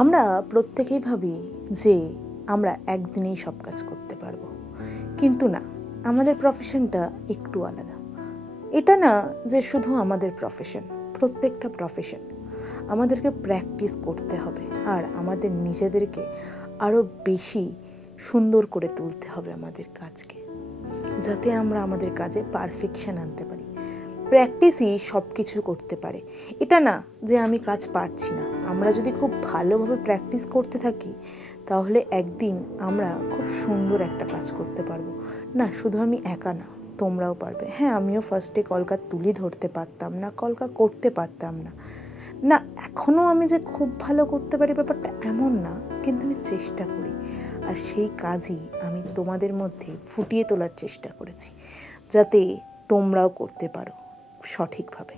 আমরা প্রত্যেকেই ভাবি যে আমরা একদিনেই সব কাজ করতে পারবো, কিন্তু না, আমাদের প্রফেশনটা একটু আলাদা। এটা না যে শুধু আমাদের প্রফেশন, প্রত্যেকটা প্রফেশন আমাদেরকে প্র্যাকটিস করতে হবে, আর আমাদের নিজেদেরকে আরও বেশি সুন্দর করে তুলতে হবে আমাদের কাজকে, যাতে আমরা আমাদের কাজে পারফেকশন আনতে পারি। প্র্যাকটিসই সব কিছু করতে পারে। এটা না যে আমি কাজ পারছি না, আমরা যদি খুব ভালোভাবে প্র্যাকটিস করতে থাকি তাহলে একদিন আমরা খুব সুন্দর একটা কাজ করতে পারবো। না, শুধু আমি একা না, তোমরাও পারবে। হ্যাঁ, আমিও ফার্স্টে কলকা তুলি ধরতে পারতাম না, কলকা করতে পারতাম না, না এখনও আমি যে খুব ভালো করতে পারি ব্যাপারটা এমন না, কিন্তু আমি চেষ্টা করি, আর সেই কাজই আমি তোমাদের মধ্যে ফুটিয়ে তোলার চেষ্টা করেছি, যাতে তোমরাও করতে পারো সঠিকভাবে।